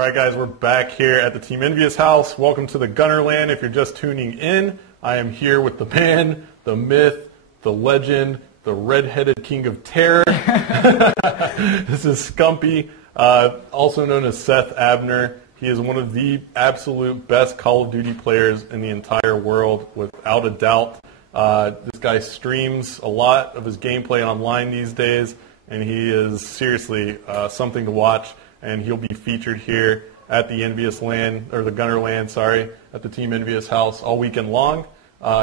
All right, guys, we're back here at the TeamEnVyUs house. Welcome to the Gunnar LAN. If you're just tuning in, I am here with the man, the myth, the legend, the red-headed king of terror. This is Scumpi, also known as Seth Abner. He is one of the absolute best Call of Duty players in the entire world, without a doubt. This guy streams a lot of his gameplay online these days, and he is seriously something to watch. And he'll be featured here at the EnVyUs LAN, or the Gunnar LAN, sorry, at the TeamEnVyUs house all weekend long.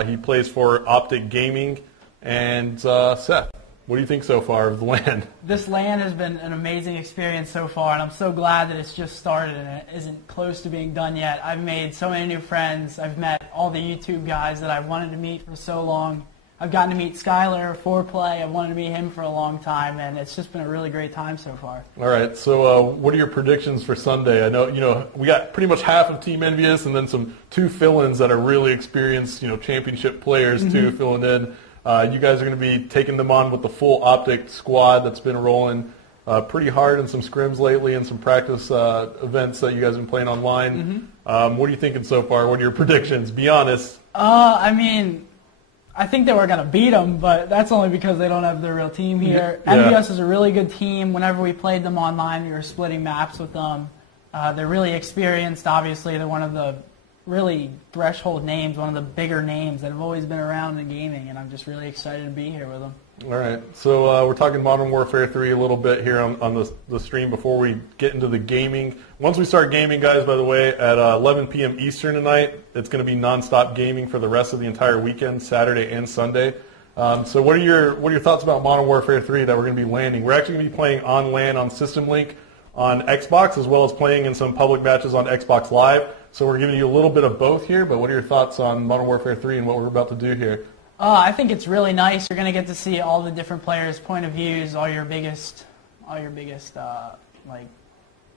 He plays for OpTic Gaming. And Seth, what do you think so far of the LAN? This LAN has been an amazing experience so far, and I'm so glad that it's just started and it isn't close to being done yet. I've made so many new friends. I've met all the YouTube guys that I've wanted to meet for so long. I've gotten to meet Skylar, 4Play. I've wanted to meet him for a long time, and it's just been a really great time so far. All right, so what are your predictions for Sunday? I know, we got pretty much half of TeamEnVyUs and then two fill-ins that are really experienced, championship players too, filling in. You guys are going to be taking them on with the full OpTic squad that's been rolling pretty hard in some scrims lately and some practice events that you guys have been playing online. What are you thinking so far? What are your predictions? Be honest. I think that we're going to beat them, but that's only because they don't have their real team here. EnVyUs is a really good team. Whenever we played them online, we were splitting maps with them. They're really experienced, obviously. They're one of the really threshold names, one of the bigger names that have always been around in gaming, and I'm just really excited to be here with them. All right, so we're talking Modern Warfare 3 a little bit here on the stream before we get into the gaming. Once we start gaming, guys, by the way, at 11 p.m. Eastern tonight, it's going to be nonstop gaming for the rest of the entire weekend, Saturday and Sunday. So what are your thoughts about Modern Warfare 3 that we're going to be landing? We're actually going to be playing on LAN on System Link on Xbox, as well as playing in some public matches on Xbox Live. So we're giving you a little bit of both here, but what are your thoughts on Modern Warfare 3 and what we're about to do here? I think it's really nice. You're going to get to see all the different players' point of views, all your biggest like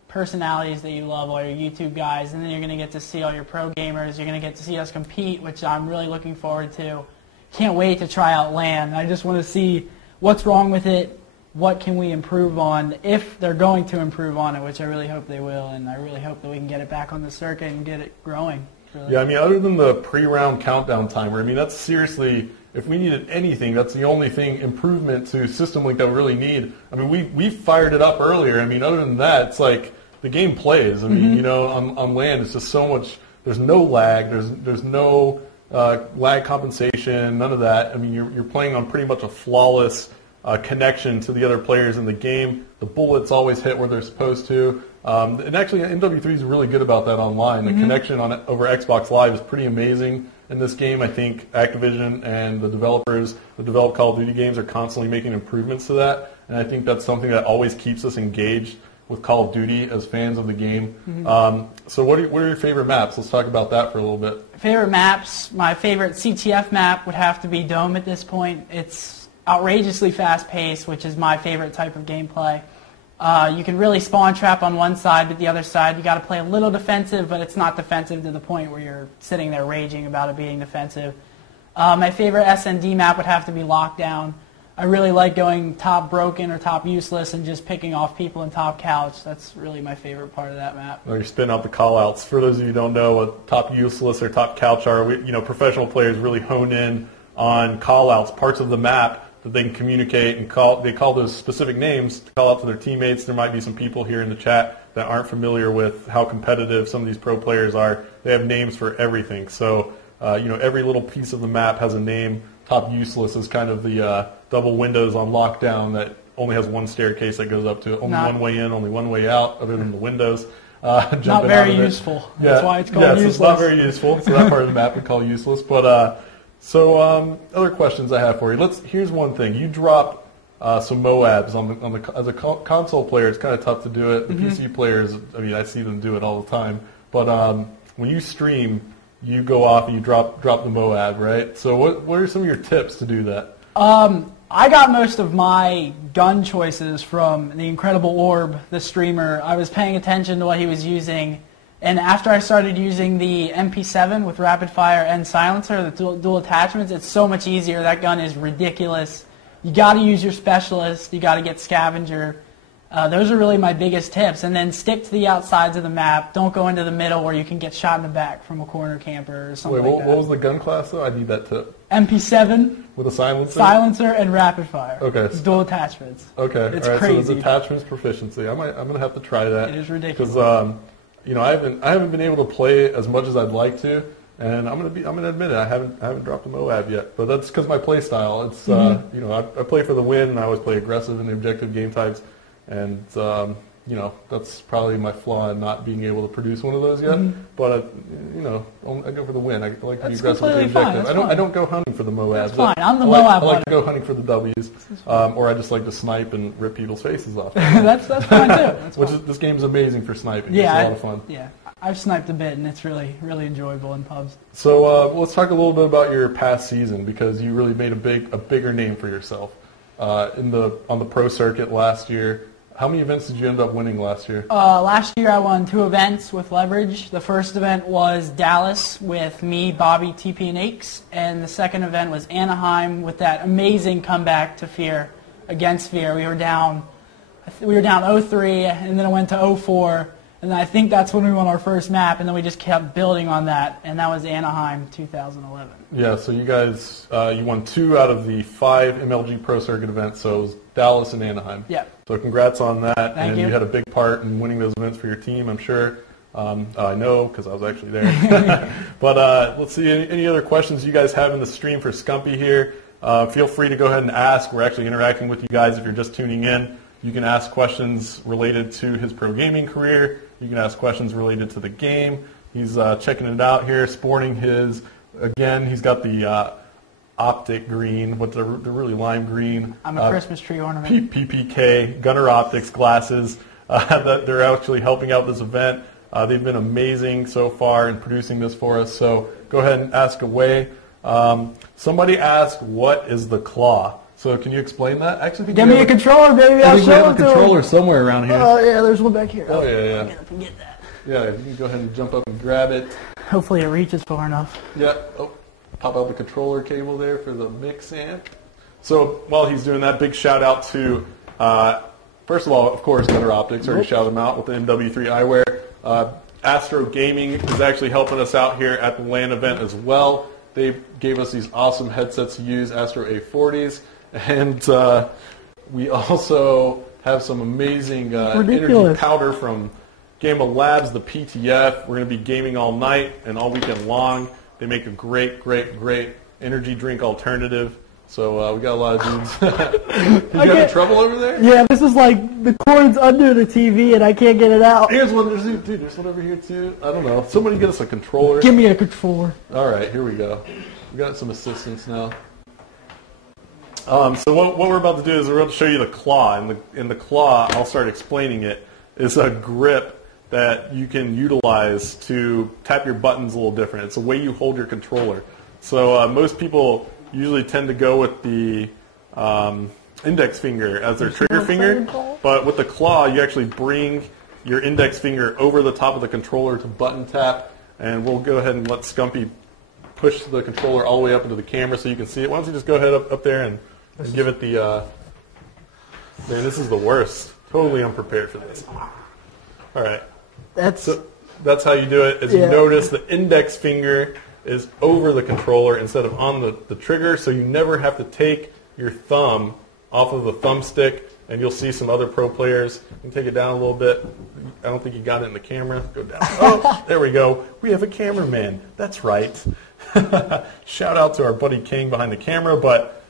personalities that you love, all your YouTube guys, and then you're going to get to see all your pro gamers. You're going to get to see us compete, which I'm really looking forward to. Can't wait to try out LAN. I just want to see what's wrong with it, what can we improve on, if they're going to improve on it, which I really hope they will, and I really hope that we can get it back on the circuit and get it growing. Really. Yeah, other than the pre-round countdown timer, that's seriously, if we needed anything, that's the only improvement to System Link that we really need. We fired it up earlier. Other than that, it's like the game plays. On LAN, it's just so much, there's no lag, there's no lag compensation, none of that. You're playing on pretty much a flawless connection to the other players in the game. The bullets always hit where they're supposed to. And actually, MW3 is really good about that online. The connection over Xbox Live is pretty amazing in this game. I think Activision and the developers that develop Call of Duty games are constantly making improvements to that, and I think that's something that always keeps us engaged with Call of Duty as fans of the game. So what are your favorite maps? Let's talk about that for a little bit. Favorite maps? My favorite CTF map would have to be Dome at this point. It's outrageously fast-paced, which is my favorite type of gameplay. You can really spawn trap on one side, but the other side you got to play a little defensive, but it's not defensive to the point where you're sitting there raging about it being defensive. My favorite SND map would have to be Lockdown. I really like going top broken or top useless and just picking off people in top couch. That's really my favorite part of that map. Well, you're spitting out the call-outs. For those of you who don't know what top useless or top couch are, professional players really hone in on call-outs, parts of the map that they can communicate and they call those specific names to call out to their teammates. There might be some people here in the chat that aren't familiar with how competitive some of these pro players are. They have names for everything. So, every little piece of the map has a name. Top useless is kind of the double windows on Lockdown that only has one staircase that goes up to it. Only one way in, only one way out, other than the windows. Not very useful. That's why it's called useless. It's not very useful. So that part of the map we call useless. But other questions I have for you. Here's one thing. You drop some Moabs as a console player. It's kind of tough to do it. The PC players, I see them do it all the time. But when you stream, you go off and you drop the Moab, right? So what are some of your tips to do that? I got most of my gun choices from the Incredible Orb, the streamer. I was paying attention to what he was using. And after I started using the MP7 with rapid fire and silencer, the dual attachments, it's so much easier. That gun is ridiculous. You got to use your specialist. You got to get scavenger. Those are really my biggest tips. And then stick to the outsides of the map. Don't go into the middle where you can get shot in the back from a corner camper or something like that. What was the gun class, though? I need that tip. MP7. With a silencer? Silencer and rapid fire. Okay. It's dual attachments. Okay. It's all right, crazy. So there's attachments proficiency. I'm going to have to try that. It is ridiculous. Because, I haven't been able to play as much as I'd like to. And I'm gonna admit it. I haven't dropped a Moab yet, but that's because my play style. It's I play for the win, and I always play aggressive in the objective game types, and that's probably my flaw in not being able to produce one of those yet. But I go for the win. I like to be aggressive with the objective. I don't go hunting for the Moabs. That's fine. I'm the Moab. I like to go hunting for the W's, or I just like to snipe and rip people's faces off. that's fine too. This game's amazing for sniping. Yeah, it's a lot of fun. Yeah. I've sniped a bit, and it's really, really enjoyable in pubs. So let's talk a little bit about your past season, because you really made a bigger name for yourself on the pro circuit last year. How many events did you end up winning last year? Last year I won 2 events with Leverage. The first event was Dallas with me, Bobby, TP, and Aches, and the second event was Anaheim with that amazing comeback to Fear against Fear. We were down 0-3, and then it went to 0-4. And I think that's when we won our first map, and then we just kept building on that, and that was Anaheim 2011. Yeah, so you guys, you won 2 out of the 5 MLG Pro Circuit events, so it was Dallas and Anaheim. Yeah. So congrats on that. Thank you. You had a big part in winning those events for your team, I'm sure. I know, because I was actually there. But let's see, any other questions you guys have in the stream for Scumpi here? Feel free to go ahead and ask. We're actually interacting with you guys if you're just tuning in. You can ask questions related to his pro gaming career. You can ask questions related to the game. He's checking it out here, sporting his, again, he's got the OpTic green, with the really lime green. I'm a Christmas tree ornament. PPK, GunnarOptiks glasses that they're actually helping out this event. They've been amazing so far in producing this for us, so go ahead and ask away. Somebody asked, what is the claw? So can you explain that? Actually, give me a controller, baby. I'll show it to him. We have a controller somewhere around here. Oh yeah, there's one back here. Oh yeah. Get up and get that. Yeah, you can go ahead and jump up and grab it. Hopefully it reaches far enough. Yeah. Oh, pop out the controller cable there for the mix amp. So while he's doing that, big shout out to first of all, of course, GunnarOptiks. Already shout them out with the MW3 eyewear. Hastro Gaming is actually helping us out here at the LAN event as well. They gave us these awesome headsets to use, Hastro A40s. And we also have some amazing energy powder from Gamma Labs, the PTF. We're going to be gaming all night and all weekend long. They make a great energy drink alternative. So we got a lot of dudes. You having trouble over there? Yeah, this is like the cord's under the TV and I can't get it out. Here's one. There's one over here too. I don't know. Somebody get us a controller. Give me a controller. All right, here we go. We got some assistance now. So what we're about to do is we're about to show you the claw. And in the claw, I'll start explaining it, is a grip that you can utilize to tap your buttons a little different. It's the way you hold your controller. So most people usually tend to go with the index finger as their trigger finger. But with the claw, you actually bring your index finger over the top of the controller to button tap. And we'll go ahead and let Scumpi push the controller all the way up into the camera so you can see it. Why don't you just go ahead up there and give it the... Man, this is the worst. Totally unprepared for this. All right. So that's how you do it. As you notice, the index finger is over the controller instead of on the trigger, so you never have to take your thumb off of the thumbstick, and you'll see some other pro players. You can take it down a little bit. I don't think you got it in the camera. Go down. Oh, there we go. We have a cameraman. That's right. Shout out to our buddy King behind the camera, but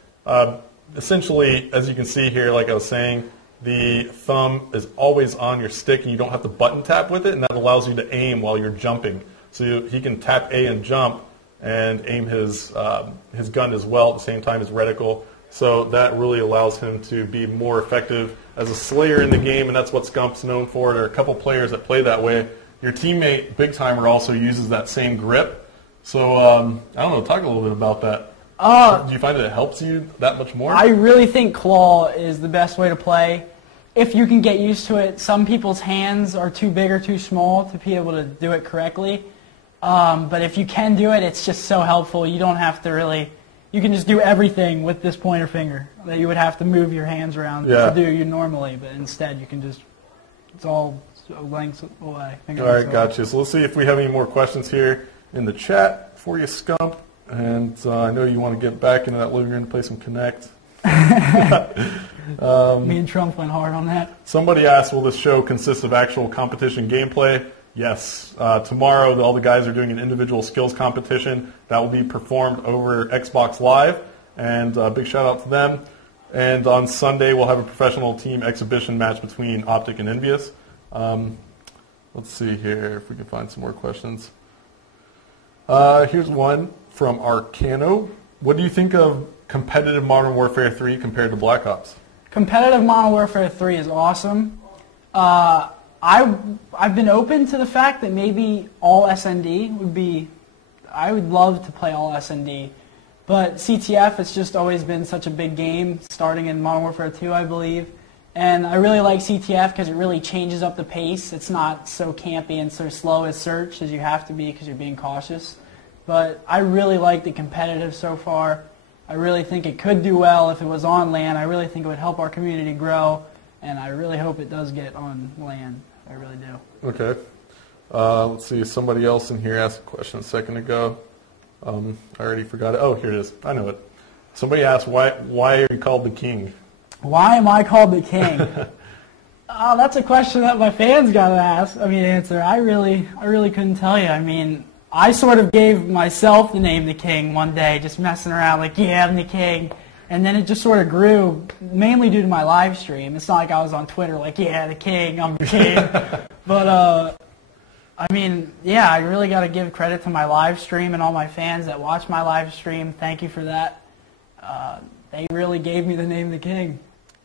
essentially, as you can see here, like I was saying, the thumb is always on your stick, and you don't have to button tap with it, and that allows you to aim while you're jumping. So he can tap A and jump and aim his gun as well at the same time as reticle. So that really allows him to be more effective as a slayer in the game, and that's what Scump's known for. There are a couple players that play that way. Your teammate, Big Timer, also uses that same grip. So, I don't know, talk a little bit about that. Do you find that it helps you that much more? I really think claw is the best way to play. If you can get used to it, some people's hands are too big or too small to be able to do it correctly. But if you can do it, it's just so helpful. You don't have to really you can just do everything with this pointer finger that you would have to move your hands around to do you normally, but instead you can just, it's all lengths away. All right, gotcha. So let's see if we have any more questions here in the chat for you, Scump. And I know you want to get back into that living room to play some Connect. Me and Trump went hard on that. Somebody asked, will this show consist of actual competition gameplay? Yes. Tomorrow, all the guys are doing an individual skills competition that will be performed over Xbox Live, and big shout out to them. And on Sunday, we'll have a professional team exhibition match between OpTic and EnVyUs. Let's see here if we can find some more questions. Here's one from Arcano. What do you think of competitive Modern Warfare 3 compared to Black Ops? Competitive Modern Warfare 3 is awesome. I've been open to the fact that maybe all SND would be, I would love to play all SND, but CTF has just always been such a big game, starting in Modern Warfare 2, I believe, and I really like CTF because it really changes up the pace. It's not so campy and so slow as Search as you have to be because you're being cautious, but I really like the competitive so far. I really think it could do well if it was on LAN. I really think it would help our community grow, and I really hope it does get on LAN. I really do. Okay. Let's see. Somebody else in here asked a question a second ago. I already forgot it. Oh, here it is. I know it. Somebody asked, why are you called the King? Why am I called the King? Oh, that's a question that my fans got to answer. I really couldn't tell you. I mean, I sort of gave myself the name the King one day, just messing around like, yeah, I'm the King. And then it just sort of grew, mainly due to my live stream. It's not like I was on Twitter like, yeah, the King, I'm the King. But, I mean, yeah, I really got to give credit to my live stream and all my fans that watch my live stream. Thank you for that. They really gave me the name the King.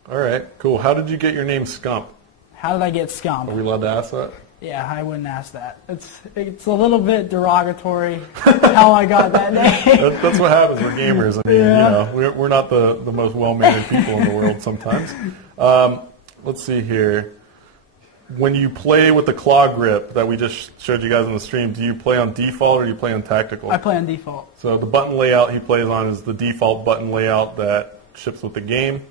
All right, cool. How did you get your name Scump? How did I get Scump? Are we allowed to ask that? Yeah, I wouldn't ask that. It's a little bit derogatory how I got that name. That's what happens. We're gamers. I mean, yeah. You know, we're not the most well-mannered people in the world sometimes. Let's see here. When you play with the claw grip that we just showed you guys on the stream, do you play on default or do you play on tactical? I play on default. So the button layout he plays on is the default button layout that ships with the game.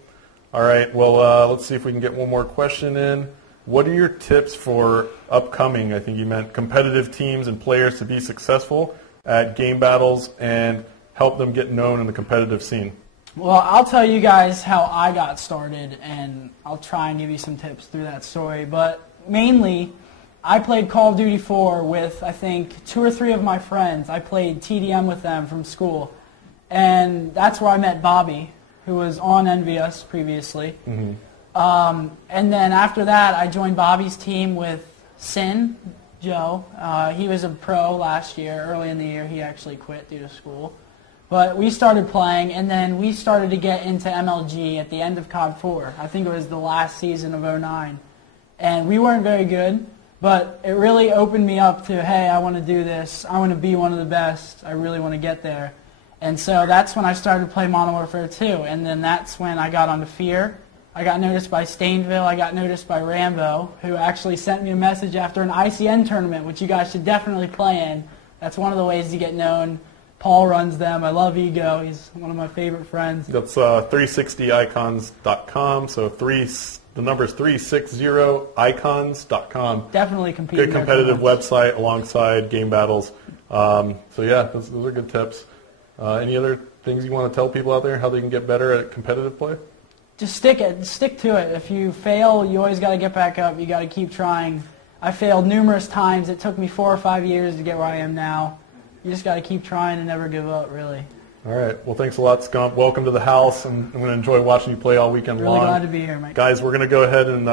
All right. Well, let's see if we can get one more question in. What are your tips for upcoming, I think you meant, competitive teams and players to be successful at game battles and help them get known in the competitive scene? Well, I'll tell you guys how I got started, and I'll try and give you some tips through that story. But mainly, I played Call of Duty 4 with, I think, 2 or 3 of my friends. I played TDM with them from school. And that's where I met Bobby, who was on EnVyUs previously. Mm-hmm. And then after that, I joined Bobby's team with Sin, Joe. He was a pro last year. Early in the year, he actually quit due to school. But we started playing, and then we started to get into MLG at the end of COD 4. I think it was the last season of 09. And we weren't very good, but it really opened me up to, hey, I want to do this. I want to be one of the best. I really want to get there. And so that's when I started to play Modern Warfare 2. And then that's when I got onto Fear. I got noticed by Stainville. I got noticed by Rambo, who actually sent me a message after an ICN tournament, which you guys should definitely play in. That's one of the ways to get known. Paul runs them. I love Ego. He's one of my favorite friends. That's 360icons.com. So the number is 360icons.com. Definitely compete. Good competitive website alongside game battles. So yeah, those are good tips. Any other things you want to tell people out there how they can get better at competitive play? Just stick to it. If you fail, you always got to get back up. You got to keep trying. I failed numerous times. It took me 4 or 5 years to get where I am now. You just got to keep trying and never give up, really. All right. Well, thanks a lot, Scump. Welcome to the house, and I'm going to enjoy watching you play all weekend long. Really glad to be here, Mike. Guys, we're going to go ahead and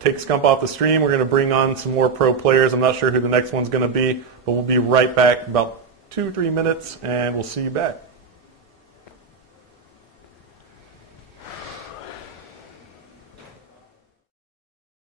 take Scump off the stream. We're going to bring on some more pro players. I'm not sure who the next one's going to be, but we'll be right back in about 2 or 3 minutes, and we'll see you back.